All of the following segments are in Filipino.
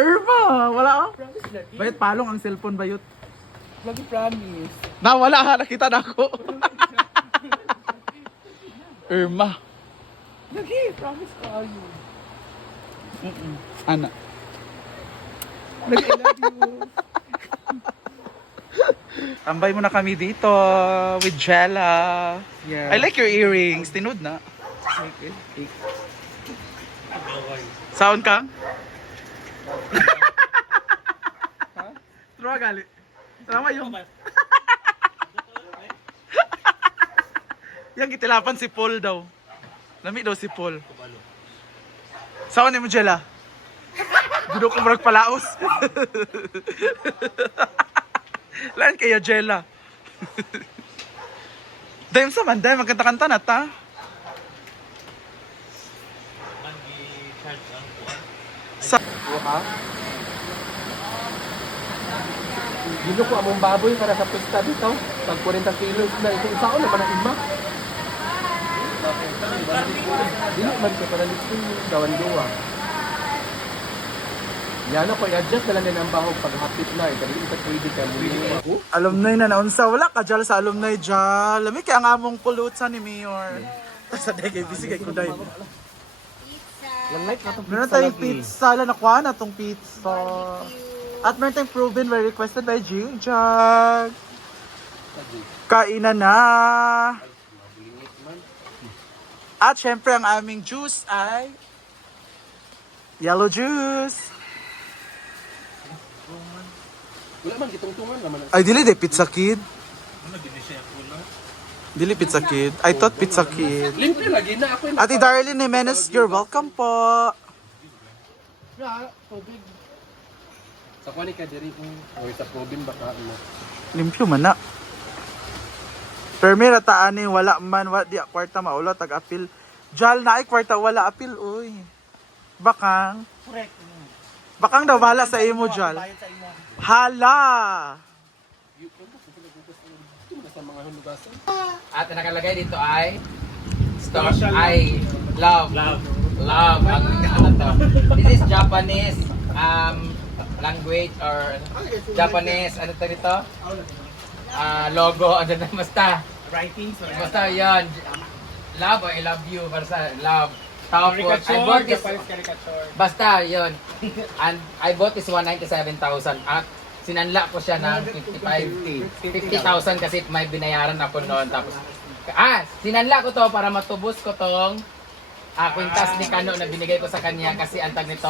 Irma, wala oh. Promise lagi. Bayot palong ang cellphone bayot. Lagi promise. Nawala ha, nakita na ako. Irma. Lagi, promise ko ayo. Ana. Lagi, I love you. Tambay mo na kami dito with Jella. Yeah. I like your earrings. Tinood na. Sound ka? Tara gali. Tama yung. Yang gitilapan si Paul daw. Lami daw si Paul. Saan ni mo Jella? Gudo ko marag palaos. Lan kaya Jella. Dahil sa man, dahil magkanta-kanta na ta. Sa... Ha? Dino ko among baboy para sa pista dito. Pag 40 kilos na ito. Sao naman ang ima? Dino man ko para dito yung dawan-duwa. Yan ako, i-adjust na lang din ang bahog pag hapit na. Dali ito pwede ka mo. Alumni na naunsa. Wala ka dyan sa alumni dyan. Lami kaya nga mong pulutsan ni Mayor. Sa degay, busy kay Kuday. Lang like na itong Meron tayong pizza. Nakuha na tong pizza. At meron tayong proven very requested by Jingjag. Kainan na. At syempre ang aming juice ay yellow juice. Wala man, kitungtungan naman. Ay, dili de Pizza Kid. Dili Pizza Kid. I thought Pizza Kid. Limpyo lagi na ako. Ate Darlene Jimenez, you're welcome po. Tubig. Sa kuha ni ka diri kung sa problem baka ano. Limpyo man na. Permi rataan ni wala man wa di kwarta maulo tag apil. Jal na ay kwarta wala apil uy. Bakang. Correct. Bakang daw bala sa imo Jal. Bayad sa imo. Hala. Sa mga hunugasan. At ang nakalagay dito ay I love. Love. Ano to? This is Japanese language or Japanese ano to dito? Logo ano na basta. Writing. Basta 'yon. Love or I love you basta love. Tapos I bought this basta 'yon. And I bought this 197,000 at sinanla ko siya ng 50,000 kasi may binayaran ako noon tapos sinanla ko to para matubos ko tong kwintas ni Kano na binigay ko sa kanya kasi ang tag nito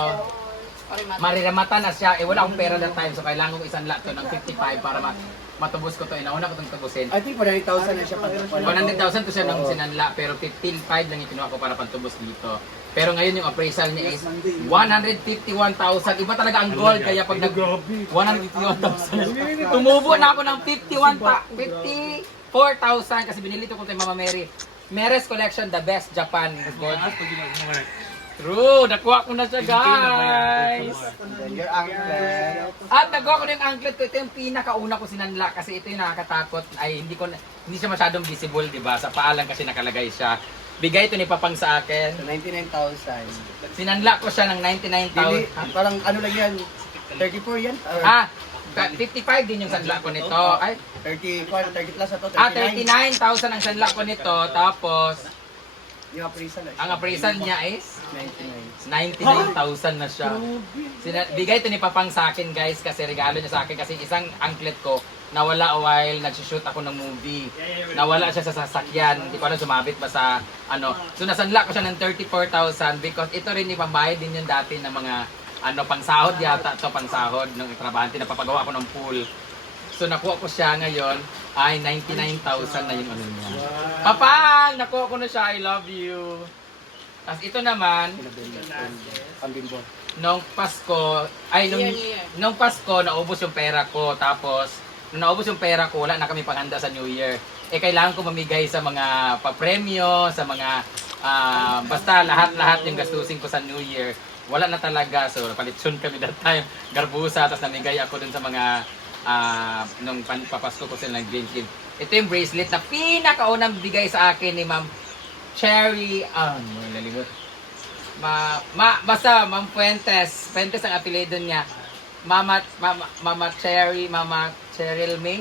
mariramatan na siya wala akong pera that time so kailangan ko isanla to ng 55 para matubos ko to inauna ko tong tubusin. I think 100,000 na siya pag 100,000 to siya nung sinanla pero 15,500 lang yung kinuha ko para pantubos dito. Pero ngayon yung appraisal niya is 151,000. Iba talaga ang gold kaya pag nag 151,000. Tumubo na ako ng 54,000 kasi binili to ko kay Mama Mary. Mary's Collection, the best Japan gold. True, nakuha ko na siya guys. Your anklet. At nagawa ko na yung anklet ko. Ito yung pinakauna ko sinanla kasi ito yung nakakatakot. Ay hindi siya masyadong visible, di ba? Sa paa lang kasi nakalagay siya. Bigay ito ni Papang sa akin. 99,000. Sinanla ko siya ng 99,000. Parang ano lang yan? 34 yan? Or 55 din yung sanla ko nito. Ay, 34, 30 plus na to, 39. 39,000 ang sanla ko nito. Tapos, Yung appraisal na siya. ang appraisal niya is 99. 99,000 na siya. Bigay ito ni Papang sa akin guys kasi regalo niya sa akin kasi isang anklet ko nawala while nag-shoot ako ng movie. Nawala siya sa sasakyan. Hindi ko alam sumabit ba sa ano. So nasanla ko siya ng 34,000 because ito rin ipambayad din yung dati ng mga pangsahod yata to pangsahod ng trabahante na papagawa ko ng pool. So nakuha ko siya ngayon ay 99,000 na yung ano niya. Papang! Nakuha ko na siya. I love you. Tapos ito naman, Ang bimbo. nung Pasko, nung Pasko, naubos yung pera ko. Tapos, nung naubos yung pera ko, wala na kami panghanda sa New Year. Kailangan ko mamigay sa mga papremyo, sa mga, basta lahat-lahat yung gastusin ko sa New Year. Wala na talaga. So, napalitsun kami that time. Garbusa, tapos namigay ako dun sa mga, nung papasko ko sila ng green gift. Ito yung bracelet na pinakaunang bigay sa akin ni Ma'am Cherry, nalimot. Basta, Ma'am Fuentes. Fuentes ang apelido niya. Mama Cheryl May.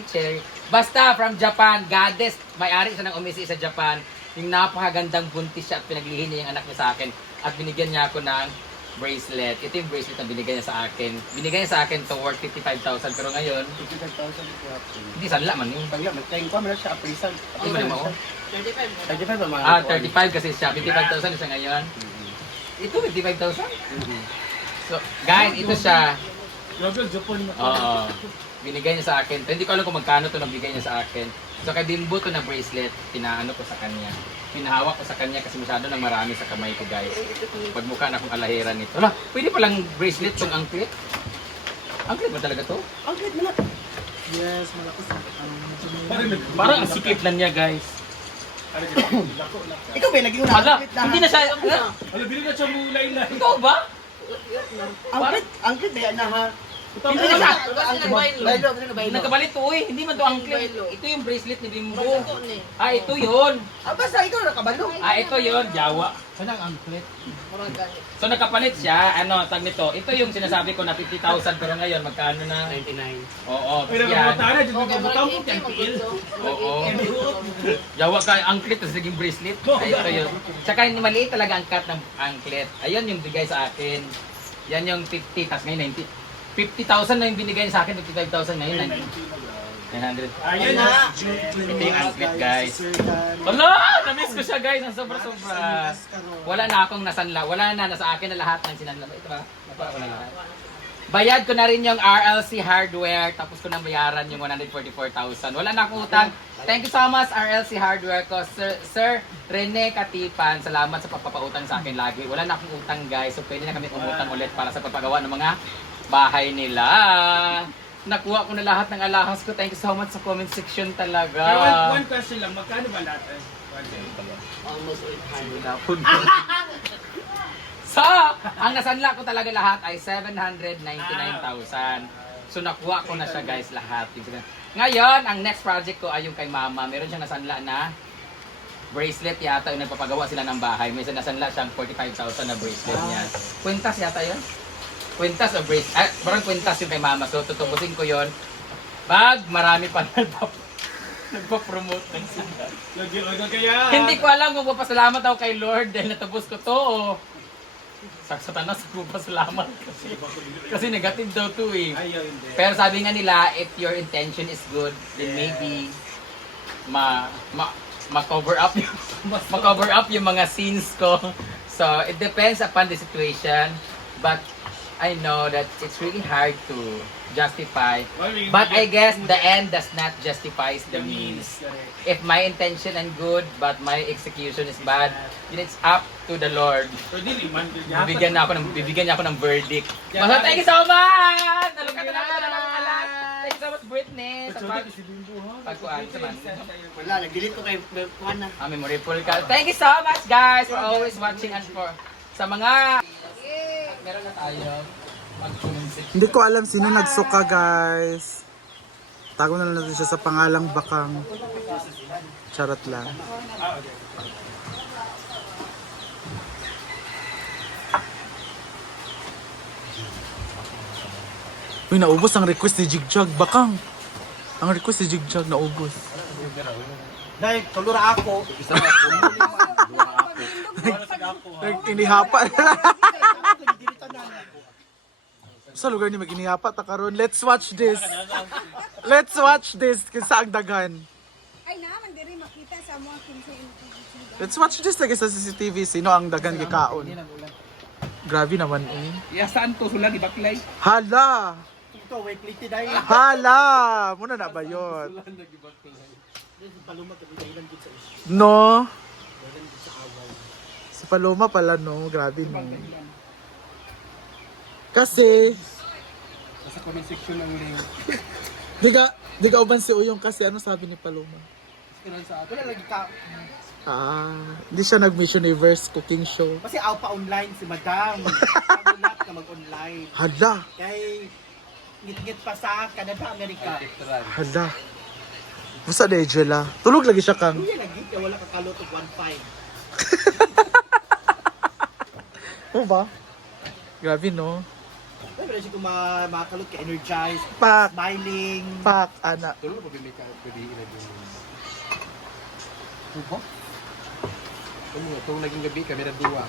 Basta, from Japan. Goddess. May-ari siya ng umisi sa Japan. Yung napakagandang buntis siya at pinaglihin niya yung anak niya sa akin. At binigyan niya ako ng bracelet. Ito yung bracelet na binigay niya sa akin. Binigay niya sa akin to worth 55,000. Pero ngayon, 55,000. hindi sanla man yun. Pagla, magkain ko, meron siya appraisal. Hindi ba mo? 35 ang mga. 35 kasi siya. 55,000 siya ngayon. Ito, 55,000? So, guys, ito siya. Oo. Binigay niya sa akin. Hindi ko alam kung magkano to nabigay niya sa akin. So, kay Bimbo to na bracelet, pinaano ko sa kanya. Pinahawak ko sa kanya kasi masyado nang marami sa kamay ko, guys. Pagmukha na akong alahiran nito. Wala, pwede palang bracelet tong anklet? Anklet ba talaga to? Ang mo na. Yes, malakas na. Parang ang sikip lang niya, guys. Ikaw ba, naging Hala, na. hindi na siya. Wala, bili na siya mulay na. Ikaw ba? Angkit ba yan na ha? Hindi na siya. Nagkabalit to, uy. Hindi man to anklet. Ito yung bracelet ni Bimbo. Ah, ito yun. Basta ikaw nakabalo. Ah, ito yun. Jawa. Saan ang anklet? So nakapalit siya, tag nito. Ito yung sinasabi ko na 50,000 pero ngayon magkano na? 99. Oo, Ay, yan. nagpapatara, dyan nagpaputang po, yan, PL. Oo. Jawa ka anklet tapos naging bracelet. Ay, ito yun. Tsaka yung maliit talaga ang cut ng anklet. Ayun yung bigay sa akin. Yan yung 50, tapos ngayon 90. 50,000 na yung binigay sa akin, 55,000 ngayon 900. Ayan na. Ito yung anklet, guys. Wala! Na-miss ko siya, guys. Ang sobra-sobra. Wala na akong nasanla. Wala na. Nasa akin na lahat ng sinanla. Ito ba? Nakuha ko na lahat. Bayad ko na rin yung RLC hardware. Tapos ko nang bayaran yung 144,000. Wala na akong utang. Thank you so much, RLC hardware ko. Sir Rene Katipan, salamat sa pagpapautang sa akin lagi. Wala na akong utang, guys. So pwede na kami umutang ulit para sa pagpagawa ng mga bahay nila. Nakuha ko na lahat ng alahas ko. Thank you so much sa comment section talaga. Pero one question lang, magkano ba lahat? Almost 800. So, ang nasanla ko talaga lahat ay 799,000. So, nakuha ko na siya, guys, lahat. Ngayon, ang next project ko ay yung kay Mama. Meron siyang nasanla na bracelet yata. Yung nagpapagawa sila ng bahay. May nasanla siyang 45,000 na bracelet niya. Kwintas yata yun? Kwintas o bracelet? Parang kwintas yung kay Mama. So, tutubusin ko yon. Marami pa nagpa-promote ng sila. Lagi order kaya. Hindi ko alam kung papasalamat ako kay Lord dahil natubos ko to o sa tanas ko papasalamat kasi negative daw to eh. Ayaw, hindi. Pero sabi nga nila, if your intention is good, then maybe ma-cover up yung mga scenes ko. So, it depends upon the situation. But I know that it's really hard to justify. But I guess the end does not justify the means. If my intention and good, but my execution is bad, then it's up to the Lord. Pwede liman. Bibigyan niya ako ng verdict. Basta thank you so much! Nalukat na naman ang alas. Thank you so much, Britney. Sa pagkuhan sa man. Wala, nag-delete ko kay Juana. Memorable ka. Thank you so much, guys, for always watching and for sa mga meron na tayo. Hindi ko alam sino nagsuka, guys. Tago na lang natin siya sa pangalang Bakang. Charot lang. Uy, naubos ang request ni Jigjag. Bakang. Ang request ni Jigjag, naubos. Dahil, tulura ako. Inihapa. Sa lugar ni mag-inihapa ta karon. Let's watch this. Let's watch this. Kinsa ang daghan. Ay naman diri makita sa mga kinsa Let's watch this lagi sa CCTV. Sino ang daghan gikaon? Grabe naman eh. Ya, saan to? Sula di Baklay? Hala! Ito, wait, pliti dahil. Hala! Muna na ba yun? No? Si Paloma pala no. Grabe no. Kasi Nasa comment section ng link. di ka uban si Uyong kasi ano sabi ni Paloma? Wala lagi ka. Hindi siya nag-Miss Universe cooking show. Kasi aw pa online si Madam. Sagulat na mag-online. Hala! Kay ngit-ngit pa sa Canada, Amerika. Hala! Musa de Jela. Tulog lagi siya kang. Kuya lagi, kaya wala kakaloto 1.5. Oo ba? Grabe, no? Ay, pero siya kung makakalot ka, energized, Pak! smiling. Pak, ana. Tulog pa bimik ka, pwede ilagay mo. Tubo? Ano nga, itong naging gabi, kamera duwa.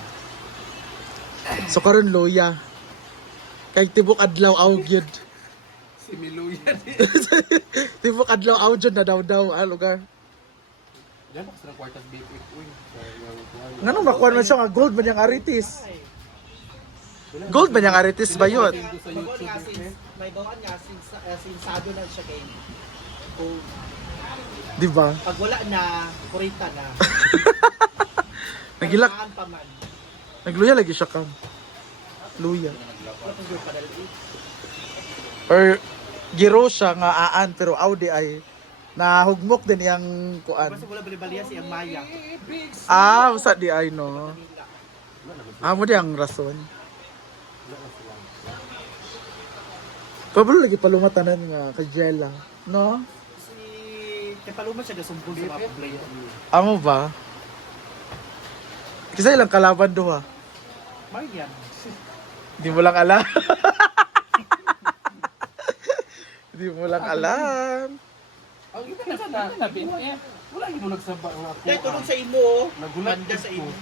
So karon loya. Kay tibok adlaw awgyud. Si Miluyan eh. Tibok adlaw awgyud na daw ang lugar. Diyan ako sa kwartas beef with wing. Nganong makuha man siya nga gold man yang aritis. Gold man yang aritis ba yun? Sa Bagoon YouTube nga, eh. since, may bawaan nga, sinsado na siya kay kung Di ba? pag wala na, kurita na. Nagilak. Kailangan pa man. Nagluya lagi siya kam. Luya. Wala kang group padali. Or giro siya nga aan pero Audi ay nahugmok din yang kuan. Basta wala balibaliya si Maya. Ah, usa di ay no. Amo di ang rason. Pablo lagi palumatanan nga kay Jella, no? Si Tepaluma siya gasumbong sa mga play. Amo ba? Kasi ilang kalaban do ha. Marian. Di mo lang alam. Di mo lang alam. Ang iba na sana. Wala yung mulag sa ba nga ako. Dahil tulog sa imo, Nagulat ganda sa imo. ko.